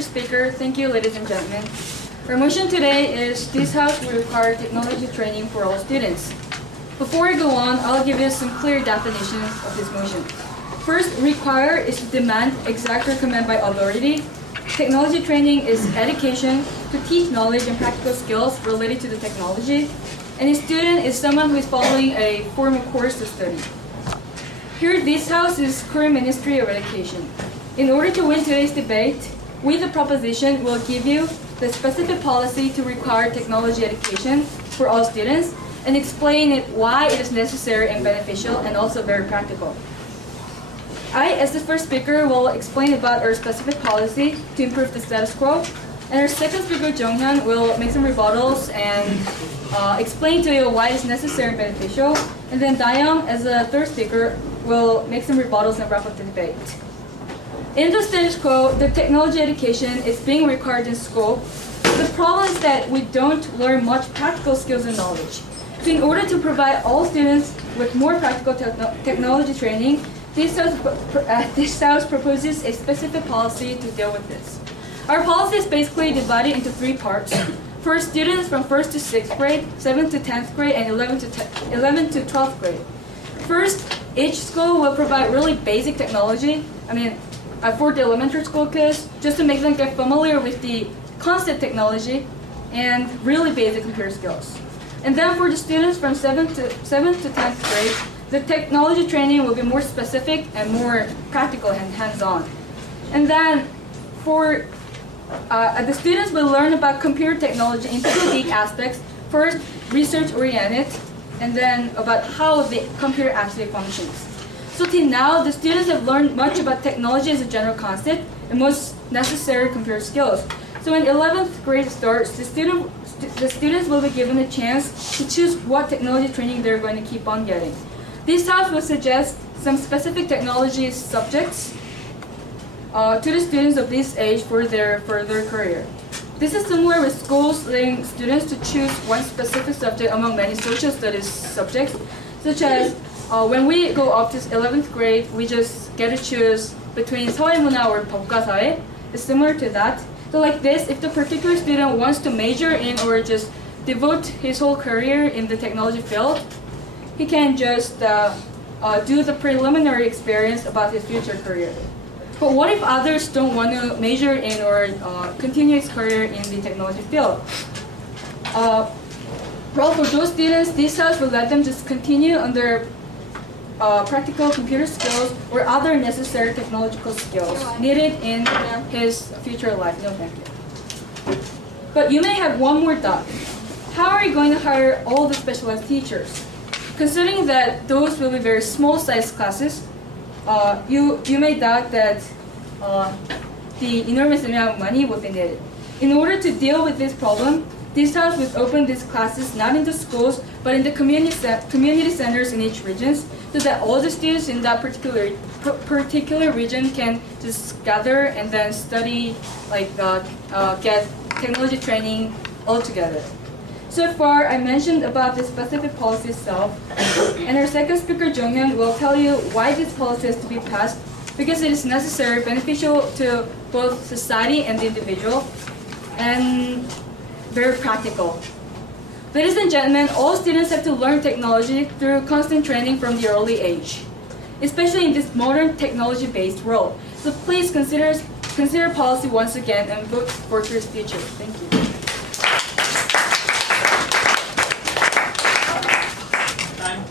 Mr. Speaker. Thank you, ladies and gentlemen. Our motion today is this House will require technology training for all students. Before I go on, I'll give you some clear definitions of this motion. First, require is to demand, exact, or command by authority. Technology training is education to teach knowledge and practical skills related to the technology. And a student is someone who is following a formal course to study. Here at this House is Korean Ministry of Education. In order to win today's debate, we the proposition will give you the specific policy to require technology education for all students and explain why it is necessary and beneficial and also very practical. I, as the first speaker, will explain about our specific policy to improve the status quo, and our second speaker, Jonghyun, will make some rebuttals and explain to you why it's necessary and beneficial, and then Daewon, as the third speaker, will make some rebuttals and wrap up the debate. In the status quo, the technology education is being required in school. The problem is that we don't learn much practical skills and knowledge. So in order to provide all students with more practical technology training, this House proposes a specific policy to deal with this. Our policy is basically divided into three parts. For students from 1st to 6th grade, 7th to 10th grade, and 11th to 12th grade. First, each school will provide really basic technology. For the elementary school kids, just to make them get familiar with the concept technology and really basic computer skills. And then for the students from 7th to 10th grade, the technology training will be more specific and more practical and hands-on. And then for the students will learn about computer technology in two big aspects. First, research-oriented, and then about how the computer actually functions. So till now, the students have learned much about technology as a general concept and most necessary computer skills. So when 11th grade starts, the students will be given a chance to choose what technology training they're going to keep on getting. This House will suggest some specific technology subjects to the students of this age for their further career. This is similar with schools letting students to choose one specific subject among many social studies subjects, such as when we go up to 11th grade, we just get to choose between 사회문화 or 법과사회. It's similar to that. So like this, if the particular student wants to major in or just devote his whole career in the technology field, he can just do the preliminary experience about his future career. But what if others don't want to major in or continue his career in the technology field? Well, for those students, this House will let them just continue on their practical computer skills or other necessary technological skills needed in his future life. No, thank you. But you may have one more doubt. How are you going to hire all the specialized teachers? Considering that those will be very small-sized classes, you may doubt that the enormous amount of money will be needed. In order to deal with this problem, this House will open these classes not in the schools, but in the community centers in each region, so that all the students in that particular region can just gather and then study, get technology training all together. So far, I mentioned about the specific policy itself, and our second speaker, Jonghyun, will tell you why this policy has to be passed, because it is necessary, beneficial to both society and the individual, and very practical. Ladies and gentlemen, all students have to learn technology through constant training from the early age, especially in this modern technology-based world. So please consider policy once again and vote for your future. Thank you. Time.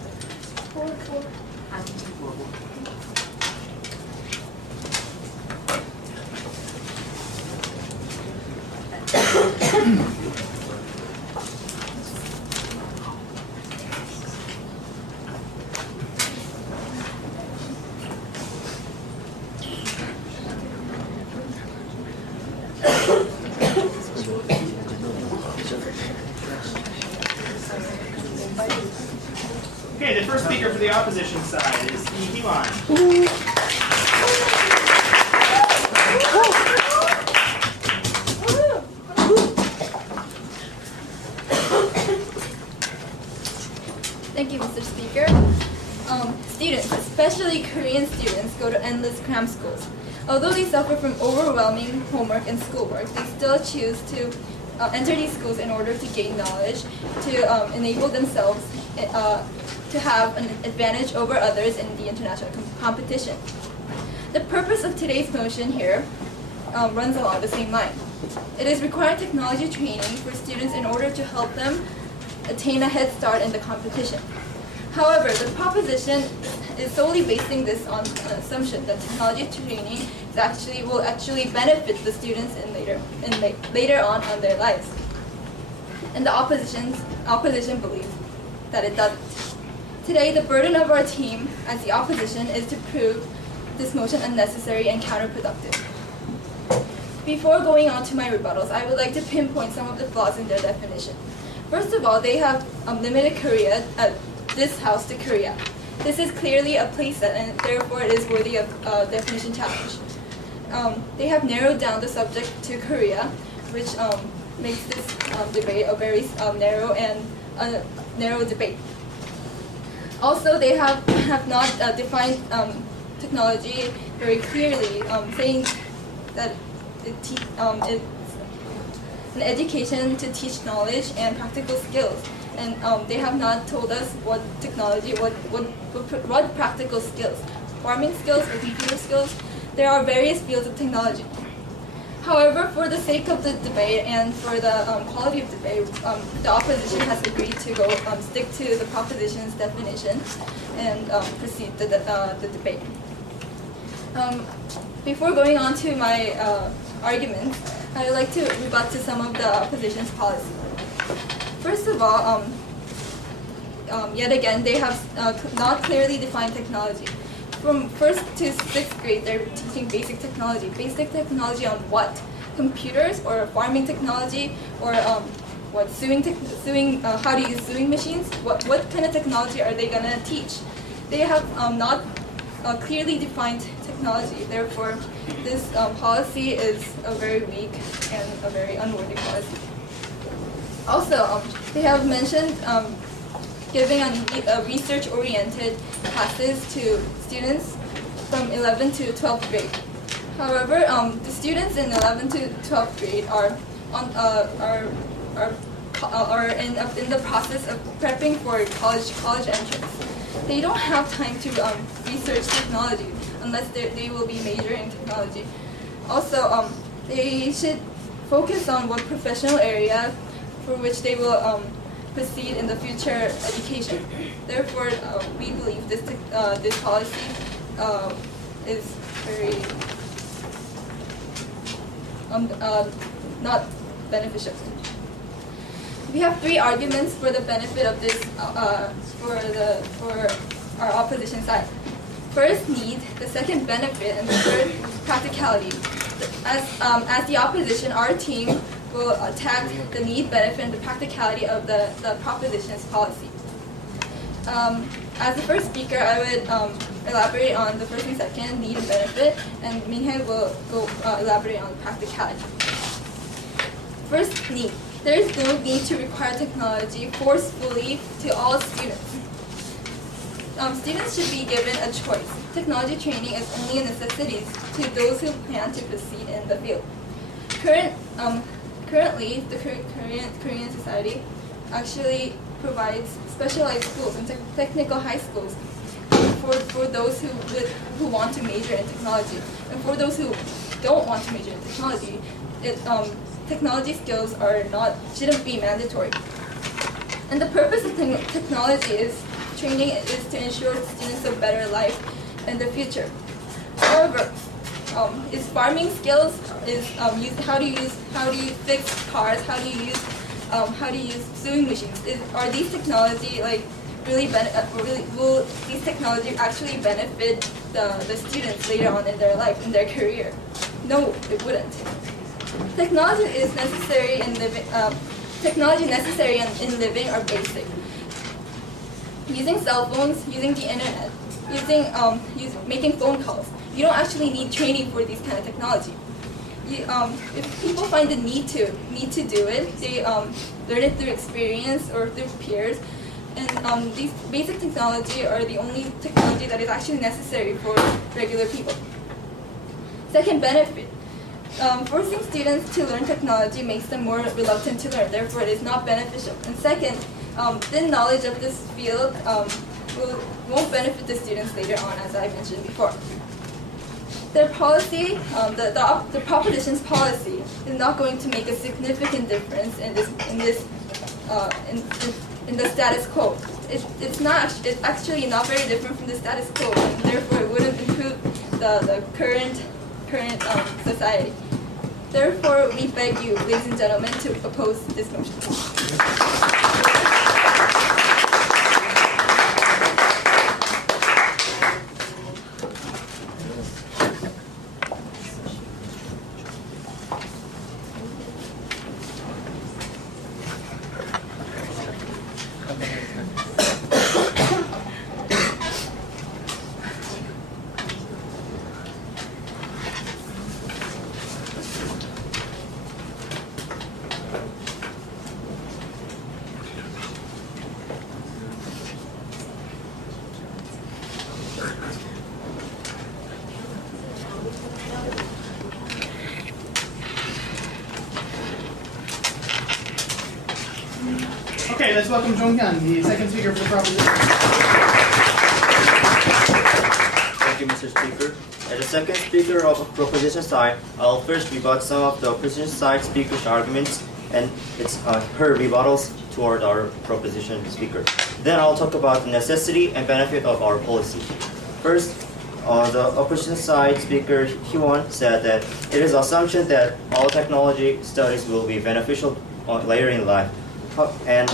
Okay, the first speaker for the opposition side is Daewon. Thank you, Mr. Speaker. Students, especially Korean students, go to endless cram schools. Although they suffer from overwhelming homework and schoolwork, they still choose to enter these schools in order to gain knowledge, to enable themselves to have an advantage over others in the international competition. The purpose of today's motion here runs along the same line. It is required technology training for students in order to help them attain a head start in the competition. However, the proposition is solely basing this on an assumption that technology training will actually benefit the students later on their lives. And the opposition believes that it doesn't. Today, the burden of our team as the opposition is to prove this motion unnecessary and counterproductive. Before going on to my rebuttals, I would like to pinpoint some of the flaws in their definition. First of all, they have limited this house to Korea. This is clearly a playset, and therefore it is worthy of definition challenge. They have narrowed down the subject to Korea, which makes this debate a very narrow debate. Also, they have not defined technology very clearly, saying that it's an education to teach knowledge and practical skills. And they have not told us what technology, what practical skills, farming skills or computer skills. There are various fields of technology. However, for the sake of the debate and for the quality of debate, the opposition has agreed to stick to the proposition's definition and proceed the debate. Before going on to my arguments, I would like to rebut to some of the opposition's policy. First of all, yet again, they have not clearly defined technology. From 1st to 6th grade, they're teaching basic technology. Basic technology on what? Computers or farming technology or how to use sewing machines? What kind of technology are they going to teach? They have not clearly defined technology. Therefore, this policy is a very weak and a very unworthy policy. Also, they have mentioned giving research-oriented classes to students from 11th to 12th grade. However, the students in 11th to 12th grade are in the process of prepping for college entrance. They don't have time to research technology unless they will be majoring in technology. Also, they should focus on what professional area for which they will proceed in the future education. Therefore, we believe this policy is very not beneficial. We have 3 arguments for the benefit of this for our opposition side. First, need; the second, benefit; and the third, practicality. As the opposition, our team will attack the need, benefit, and the practicality of the proposition's policy. As the first speaker, I would elaborate on the first and second, need and benefit, and Minhye will elaborate on practicality. First, need. There is no need to require technology forcefully to all students. Students should be given a choice. Technology training is only a necessity to those who plan to proceed in the field. Currently, the Korean society actually provides specialized schools and technical high schools for those who want to major in technology. And for those who don't want to major in technology, technology skills shouldn't be mandatory. And the purpose of technology training is to ensure students a better life in the future. However, is farming skills, how do you fix cars, how do you use sewing machines? Are these technology will these technology actually benefit the students later on in their life, in their career? No, it wouldn't. Technology necessary in living are basic. Using cell phones, using the internet, making phone calls. You don't actually need training for these kind of technology. If people find the need to do it, they learn it through experience or through peers. And these basic technology are the only technology that is actually necessary for regular people. Second benefit, forcing students to learn technology makes them more reluctant to learn, therefore it is not beneficial. And second, the knowledge of this field won't benefit the students later on, as I mentioned before. Their policy, the proposition's policy, is not going to make a significant difference in the status quo. It's actually not very different from the status quo, and therefore it wouldn't improve the current society. Therefore, we beg you, ladies and gentlemen, to oppose this motion. Okay, let's welcome Jonghyun, the second speaker for the proposition. Thank you, Mr. Speaker. As the second speaker of the proposition side, I'll first rebut some of the opposition side speaker's arguments and her rebuttals toward our proposition speaker. Then I'll talk about the necessity and benefit of our policy. First, the opposition side speaker, Daewon, said that it is assumption that all technology studies will be beneficial later in life. And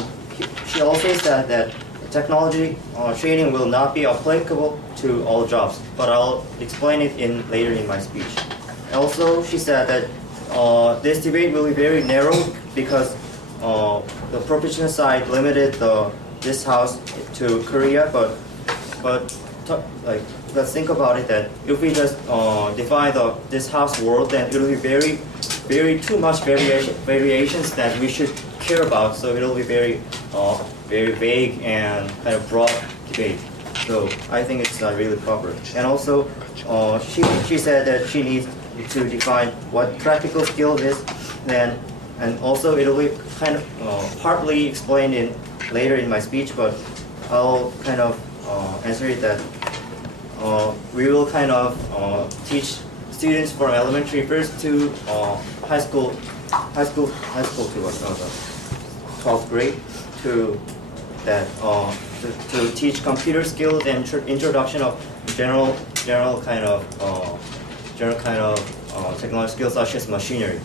she also said that technology training will not be applicable to all jobs, but I'll explain it later in my speech. Also, she said that this debate will be very narrow because the proposition side limited this house to Korea, but let's think about it that if we just define this house world, then it will be very too much variations that we should care about. So it will be very vague and kind of broad debate. So I think it's not really proper. And also, she said that she needs to define what practical skills is, and also it will be kind of partly explained later in my speech, but I'll kind of answer it that we will kind of teach students from elementary first to high school to 12th grade to teach computer skills and introduction of general kind of technology skills such as machinery.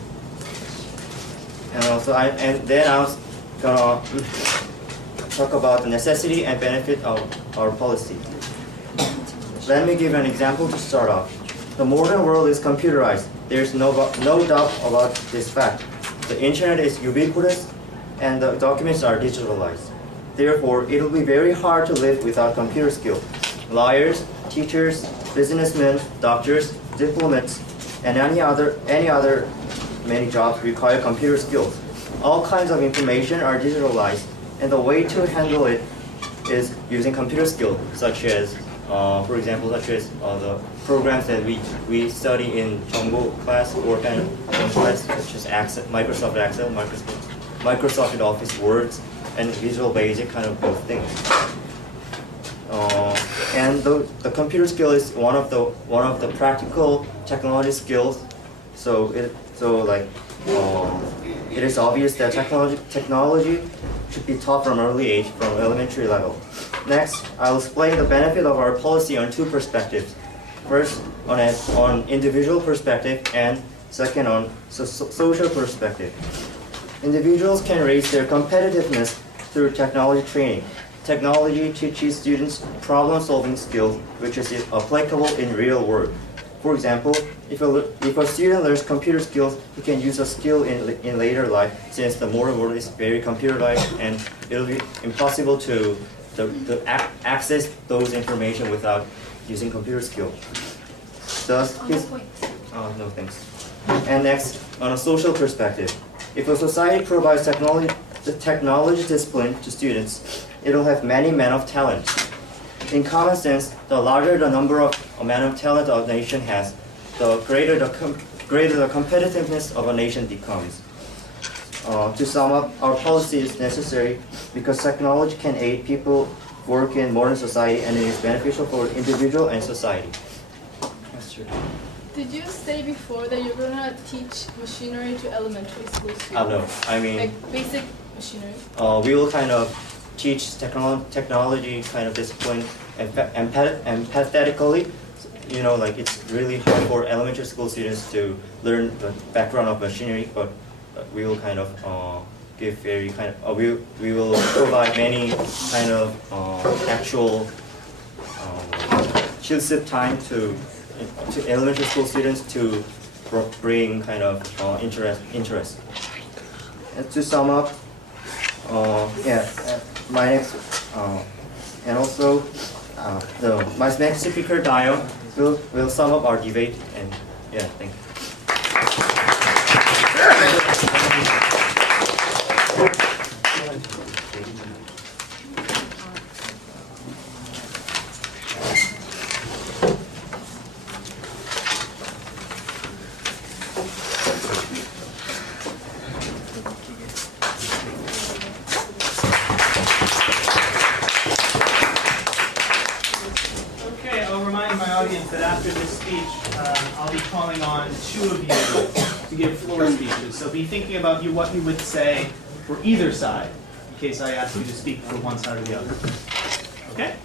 And also then I was gonna talk about the necessity and benefit of our policy. Let me give an example to start off. The modern world is computerized. There's no doubt about this fact. The internet is ubiquitous and the documents are digitalized. Therefore, it will be very hard to live without computer skills. Lawyers, teachers, businessmen, doctors, diplomats, and any other many jobs require computer skills. All kinds of information are digitalized, and the way to handle it is using computer skills, such as, for example, the programs that we study in Jonggo class or kind of class, such as Microsoft Excel, Microsoft Office Words, and Visual Basic, kind of those things. And the computer skill is one of the practical technology skills. So it is obvious that technology should be taught from early age, from elementary level. Next, I'll explain the benefit of our policy on two perspectives. First, on individual perspective, and second, on social perspective. Individuals can raise their competitiveness through technology training. Technology teaches students problem-solving skills, which is applicable in real world. For example, if a student learns computer skills, he can use a skill in later life, since the modern world is very computerized and it will be impossible to access those information without using computer skill. Thus, no thanks. And next, on a social perspective, if a society provides technology discipline to students, it will have many men of talent. In common sense, the larger the number of men of talent a nation has, the greater the competitiveness of a nation becomes. To sum up, our policy is necessary because technology can aid people work in modern society and it is beneficial for individual and society. That's true. Did you say before that you're gonna teach machinery to elementary school students? No, I mean, Like basic machinery? we will kind of teach technology kind of discipline empathetically. You know, like it's really hard for elementary school students to learn the background of machinery, but we will kind of give very kind of we will provide many kind of actual chill time to elementary school students to bring kind of interest. And to sum up, my next and also my next speaker Daewon will sum up our debate and thank you. Okay, I'll remind my audience that after this speech, I'll be calling on two of you to give floor speeches. So be thinking about what you would say for either side, in case I ask you to speak for one side or the other. Okay?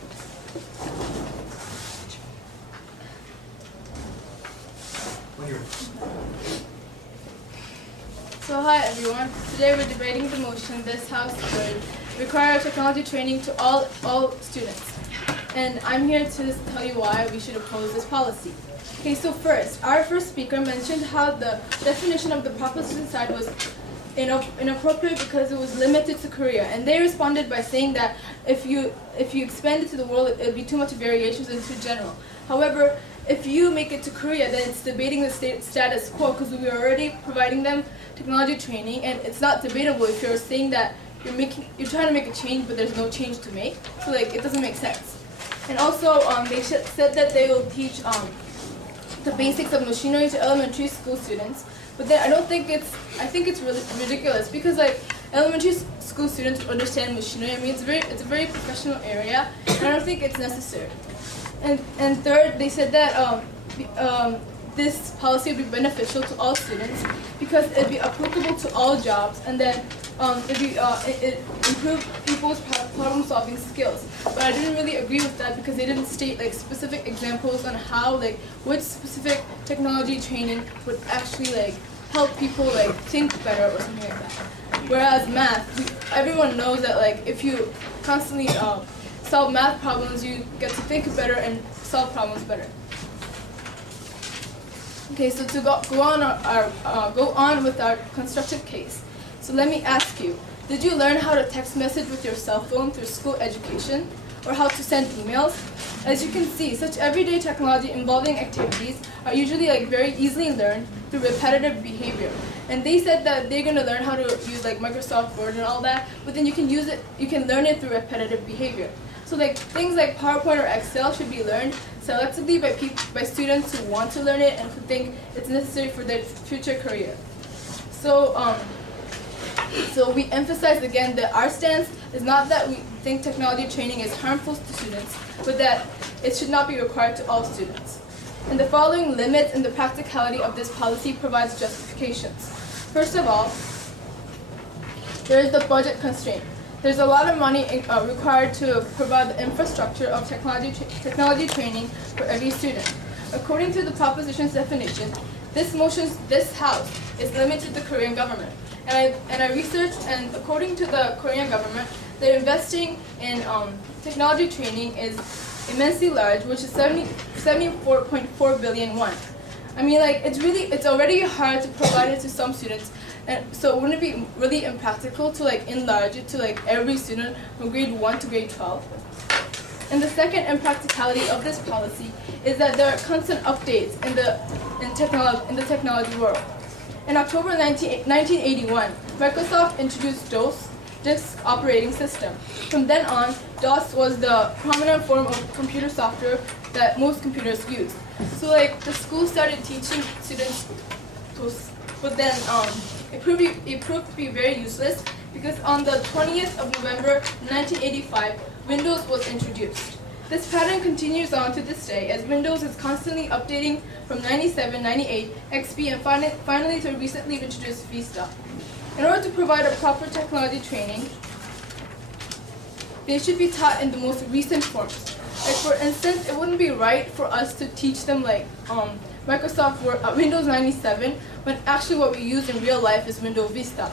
When you're So hi everyone. Today we're debating the motion this House would require technology training to all students. And I'm here to tell you why we should oppose this policy. Okay, so first, our first speaker mentioned how the definition of the proposition side was inappropriate because it was limited to Korea. And they responded by saying that if you expand it to the world, it would be too much variations and too general. However, if you make it to Korea, then it's debating the status quo because we are already providing them technology training, and it's not debatable if you're saying that you're trying to make a change, but there's no change to make. So like it doesn't make sense. And also, they said that they will teach the basics of machinery to elementary school students. But then I think it's really ridiculous because like elementary school students understand machinery. I mean, it's a very professional area, and I don't think it's necessary. And third, they said that this policy would be beneficial to all students because it'd be applicable to all jobs, and then it improved people's problem-solving skills. But I didn't really agree with that because they didn't state like specific examples on how like which specific technology training would actually like help people like think better or something like that. Whereas math, everyone knows that like if you constantly solve math problems, you get to think better and solve problems better. Okay, so to go on with our constructive case. So let me ask you, did you learn how to text message with your cell phone through school education, or how to send emails? As you can see, such everyday technology involving activities are usually like very easily learned through repetitive behavior. And they said that they're going to learn how to use like Microsoft Word and all that, but then you can learn it through repetitive behavior. So like things like PowerPoint or Excel should be learned selectively by students who want to learn it and who think it's necessary for their future career. So we emphasize again that our stance is not that we think technology training is harmful to students, but that it should not be required to all students. And the following limits and the practicality of this policy provides justifications. First of all, there is the budget constraint. There's a lot of money required to provide the infrastructure of technology training for every student. According to the proposition's definition, this House is limited to the Korean government. And I researched, and according to the Korean government, they're investing in technology training is immensely large, which is 74.4 billion won. I mean, like it's already hard to provide it to some students, and so wouldn't it be really impractical to like enlarge it to like every student from grade 1 to grade 12? And the second impracticality of this policy is that there are constant updates in the technology world. In October 1981, Microsoft introduced DOS, disk operating system. From then on, DOS was the prominent form of computer software that most computers use. So like the school started teaching students those, but then it proved to be very useless because on the 20th of November 1985, Windows was introduced. This pattern continues on to this day as Windows is constantly updating from 97, 98, XP, and finally to recently introduced Vista. In order to provide a proper technology training, they should be taught in the most recent forms. Like for instance, it wouldn't be right for us to teach them like Microsoft Word, Windows 97, when actually what we use in real life is Windows Vista.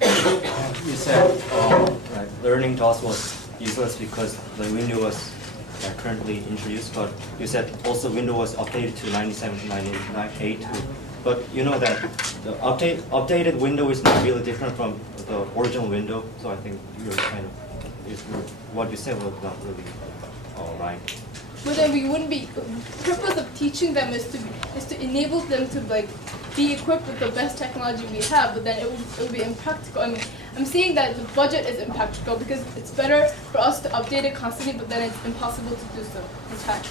You said learning to us was useless because the Windows was currently introduced, but you said also Windows was updated to 97 to 98 too. But you know that the updated window is not really different from the original window, so I think you're kind of what you said was not really right. But then we wouldn't be. The purpose of teaching them is to enable them to like be equipped with the best technology we have. But then it would be impractical. I mean, I'm saying that the budget is impractical because it's better for us to update it constantly, but then it's impossible to do so in time.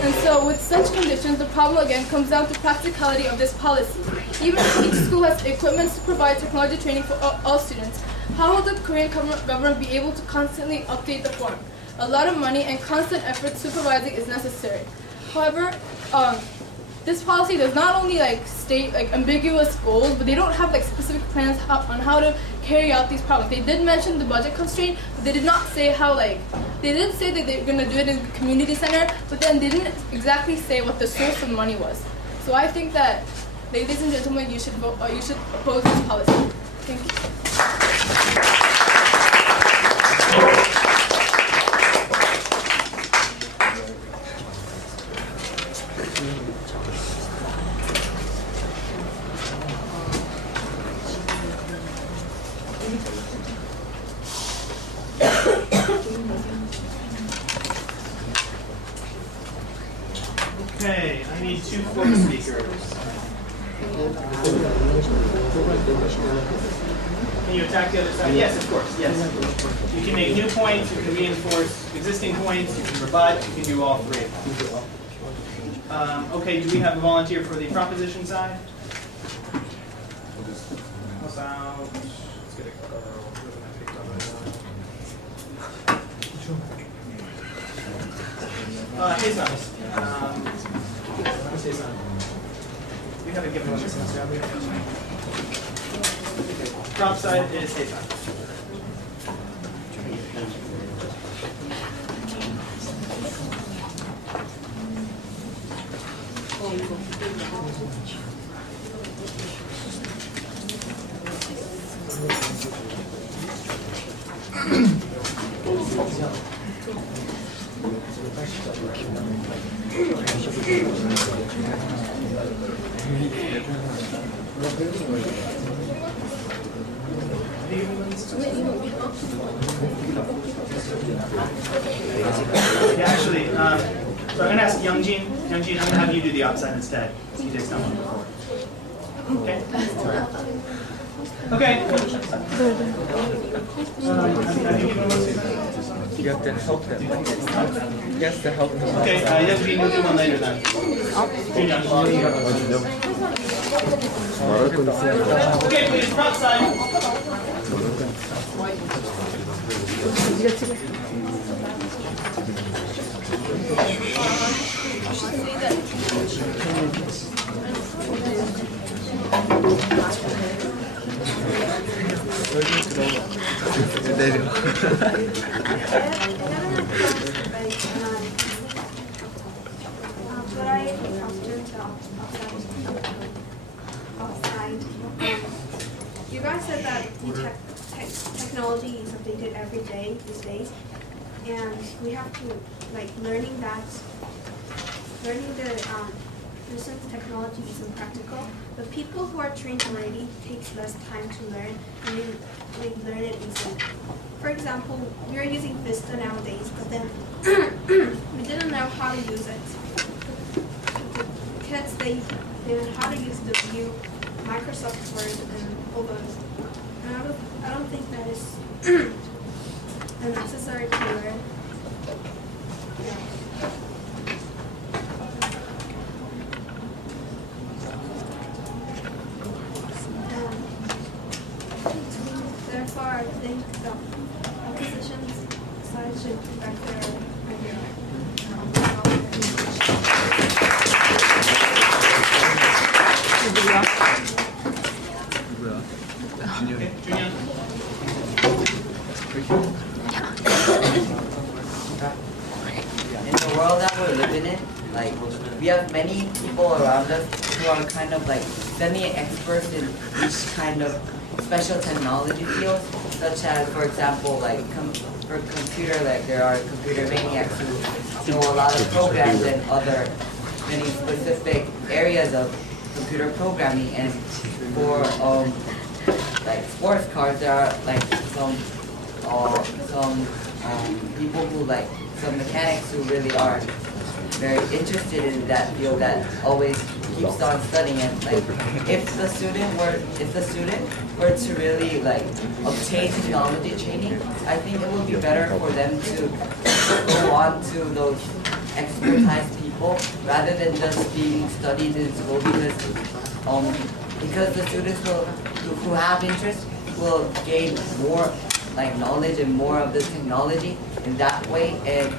And so with such conditions, the problem again comes down to practicality of this policy. Even if each school has equipment to provide technology training for all students, how will the Korean government be able to constantly update the form? A lot of money and constant effort supervising is necessary. However, this policy does not only like state like ambiguous goals, but they don't have like specific plans on how to carry out these problems. They did mention the budget constraint, but they did not say how like, they did say that they're going to do it in the community center, but then they didn't exactly say what the source of money was. So I think that, ladies and gentlemen, you should oppose this policy. Thank you. Okay, I need 2 floor speakers. Can you attack the other side? Yes, of course, yes. You can make new points, you can reinforce existing points, you can rebut, you can do all 3. Okay, do we have a volunteer for the proposition side? How about, let's get a girl. Hey, son. Say son. We haven't given one this semester, have we? Prop side is hey, son. Actually, so I'm going to ask Youngjin. Youngjin, I'm going to have you do the opposite instead. You did someone before. Okay. Okay. You have to help them. You have to help them. Okay, Youngjin, we'll do one later then. Okay, please, front side. You guys said that the technology is updated every day these days, and we have to like learning the recent technology isn't practical. But people who are trained already takes less time to learn, and we learn it easily. For example, we are using Vista nowadays, but then we didn't know how to use it. The kids, they know how to use the View, Microsoft Word, and all those. And I don't think that is necessary to learn. the opposition side should correct their Okay, Julian. In the world that we're living in, like, we have many people around us who are kind of like semi-experts in each kind of special technology fields, such as, for example, like for computer, like there are computer maniacs who know a lot of programs and other many specific areas of computer programming. And for like sports cars, there are like some people who like some mechanics who really are very interested in that field that always keeps on studying. And like if the student were to really like obtain technology training, I think it would be better for them to go on to those expertise people rather than just being studied in school, because the students who have interest will gain more like knowledge and more of the technology in that way. And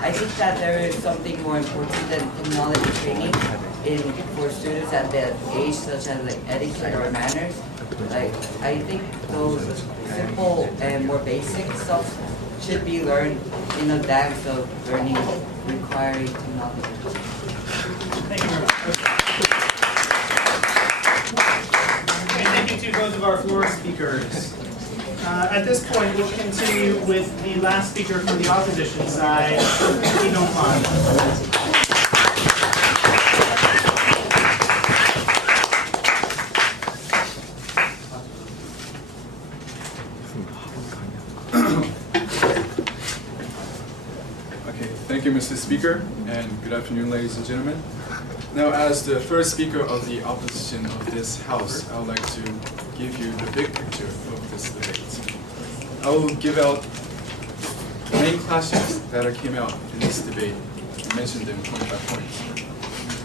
I think that there is something more important than technology training for students at that age, such as like etiquette or manners. Like I think those simple and more basic stuff should be learned in advance of learning requiring technology. Thank you very much. Okay, thank you to both of our floor speakers. At this point, we'll continue with the last speaker from the opposition side, if you don't mind. Okay, thank you, Mr. Speaker, and good afternoon, ladies and gentlemen. Now, as the first speaker of the opposition of this House, I would like to give you the big picture of this debate. I will give out main clashes that came out in this debate and mention them point by point.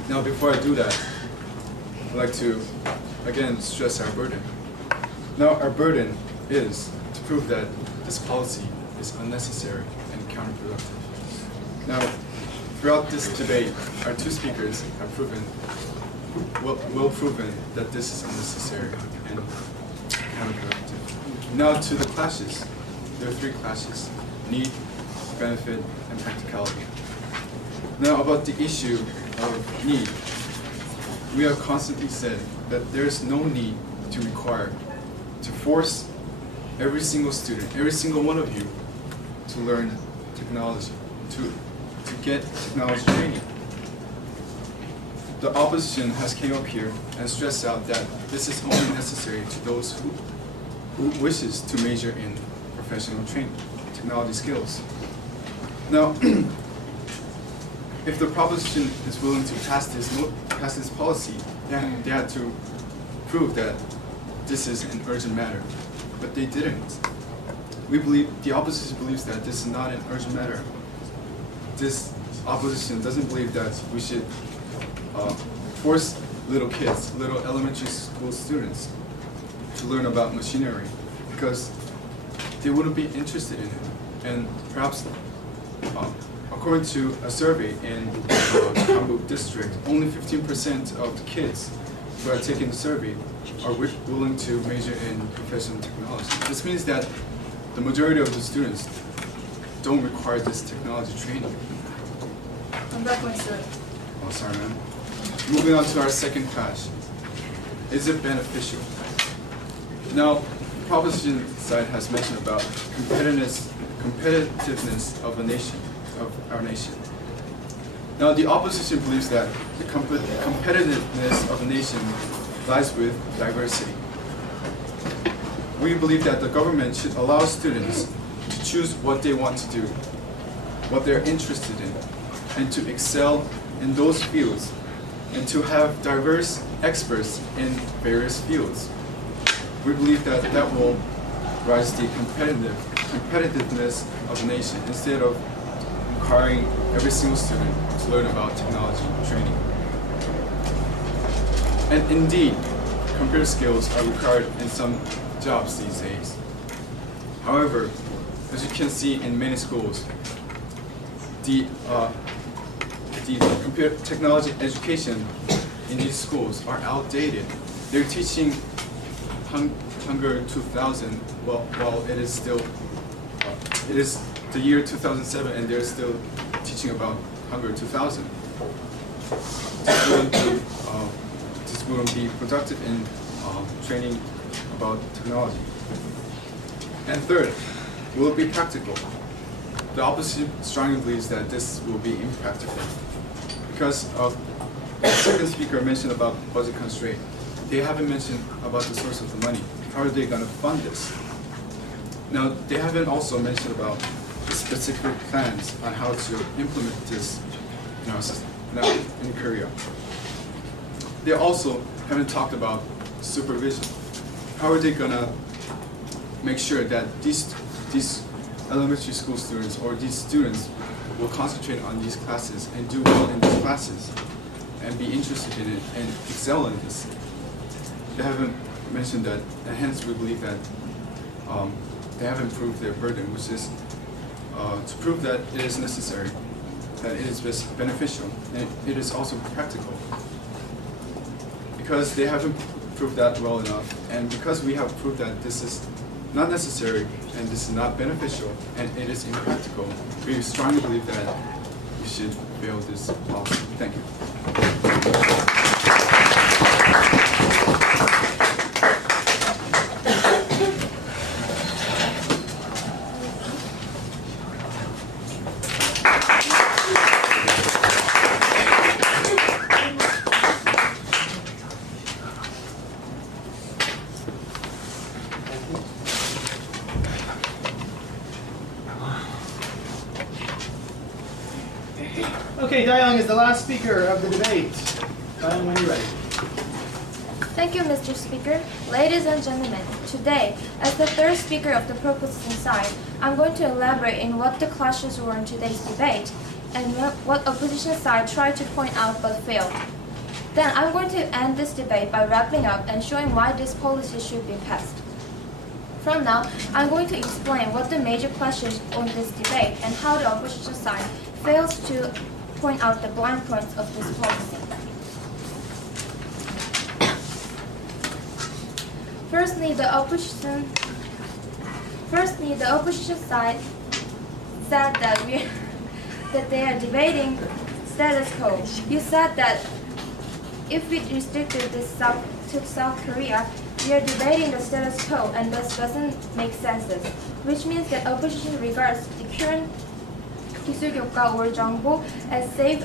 Now, before I do that, I'd like to again stress our burden. Now, our burden is to prove that this policy is unnecessary and counterproductive. Now, throughout this debate, our two speakers have proven that this is unnecessary and counterproductive. Now to the clashes. There are three clashes: need, benefit, and practicality. Now about the issue of need, we have constantly said that there is no need to require, to force every single student, every single one of you to learn technology, to get technology training. The opposition has came up here and stressed out that this is only necessary to those who wishes to major in professional training, technology skills. Now, if the proposition is willing to pass this policy, they had to prove that this is an urgent matter, but they didn't. We believe, the opposition believes that this is not an urgent matter. This opposition doesn't believe that we should force little kids, little elementary school students to learn about machinery because they wouldn't be interested in it. And perhaps, according to a survey in Kambu district, only 15% of the kids who are taking the survey are willing to major in professional technology. This means that the majority of the students don't require this technology training. I'm back when sir. Oh, sorry, man. Moving on to our second clash. Is it beneficial? Now, the proposition side has mentioned about competitiveness of our nation. Now, the opposition believes that the competitiveness of a nation lies with diversity. We believe that the government should allow students to choose what they want to do, what they're interested in, and to excel in those fields, and to have diverse experts in various fields. We believe that that will rise the competitiveness of a nation instead of requiring every single student to learn about technology training. And indeed, computer skills are required in some jobs these days. However, as you can see in many schools, the computer technology education in these schools are outdated. They're teaching Hunger 2000 while it is still it is the year 2007 and they're still teaching about Hunger 2000. This wouldn't be productive in training about technology. And third, will it be practical? The opposition strongly believes that this will be impractical because the second speaker mentioned about budget constraint. They haven't mentioned about the source of the money. How are they going to fund this? Now, they haven't also mentioned about the specific plans on how to implement this in our system, in Korea. They also haven't talked about supervision. How are they going to make sure that these elementary school students or these students will concentrate on these classes and do well in these classes and be interested in it and excel in this? They haven't mentioned that, and hence we believe that they haven't proved their burden, which is to prove that it is necessary, that it is beneficial, and it is also practical. Because they haven't proved that well enough, and because we have proved that this is not necessary and this is not beneficial and it is impractical, we strongly believe that we should fail this policy. Thank you. Okay, Daewon is the last speaker of the debate. Daewon, when you're ready. Thank you, Mr. Speaker. Ladies and gentlemen, today, as the third speaker of the proposing side, I'm going to elaborate in what the clashes were in today's debate and what opposition side tried to point out but failed. Then I'm going to end this debate by wrapping up and showing why this policy should be passed. From now, I'm going to explain what the major questions on this debate and how the opposition side fails to point out the blind points of this policy. Firstly, the opposition side said that they are debating status quo. You said that if we restricted this to South Korea, we are debating the status quo, and this doesn't make sense. Which means that opposition regards the current 기술교과 or 정보 as same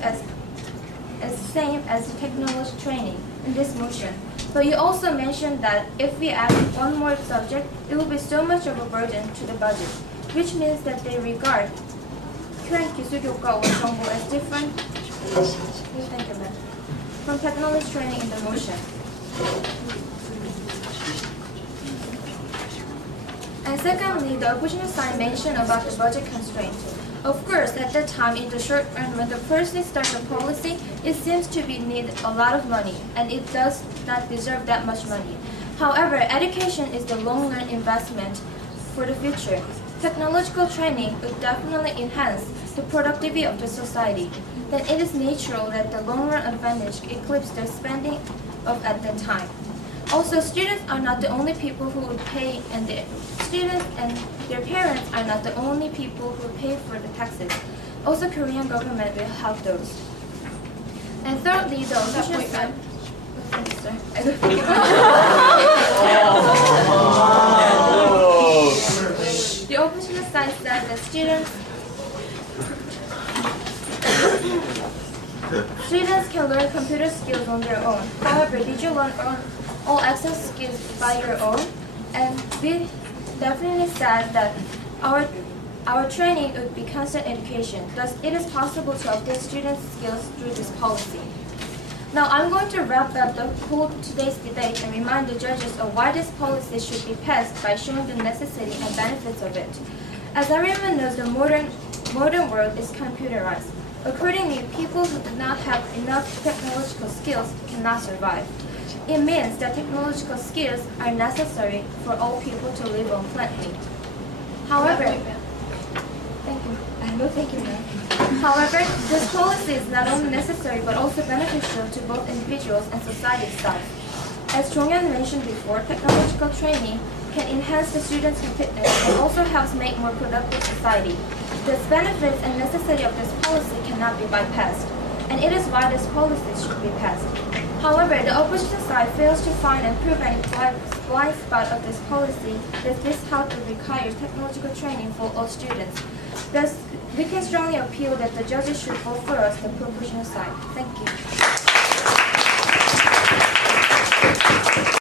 as technology training in this motion. But you also mentioned that if we add one more subject, it will be so much of a burden to the budget, which means that they regard current 기술교과 or 정보 as different from technology training in the motion. And secondly, the opposition side mentioned about the budget constraint. Of course, at that time, in the short run, when the person starts the policy, it seems to be need a lot of money, and it does not deserve that much money. However, education is the long-run investment for the future. Technological training would definitely enhance the productivity of the society. Then it is natural that the long-run advantage eclipses the spending of at that time. Also, students are not the only people who would pay, and the students and their parents are not the only people who pay for the taxes. Also, Korean government will help those. And thirdly, the opposition side. The opposition side said that students can learn computer skills on their own. However, did you learn all access skills by your own? And we definitely said that our training would be constant education. Thus, it is possible to update students' skills through this policy. Now, I'm going to wrap up the whole today's debate and remind the judges of why this policy should be passed by showing the necessity and benefits of it. As everyone knows, the modern world is computerized. Accordingly, people who do not have enough technological skills cannot survive. It means that technological skills are necessary for all people to live on planet. However, thank you, ma'am. However, this policy is not only necessary but also beneficial to both individuals and society itself. As Jonghyun mentioned before, technological training can enhance the students' competence and also helps make more productive society. The benefits and necessity of this policy cannot be bypassed, and it is why this policy should be passed. However, the opposition side fails to find and prove any blind spot of this policy that this House will require technological training for all students. Thus, we can strongly appeal that the judges should vote for us, the proportional side. Thank you.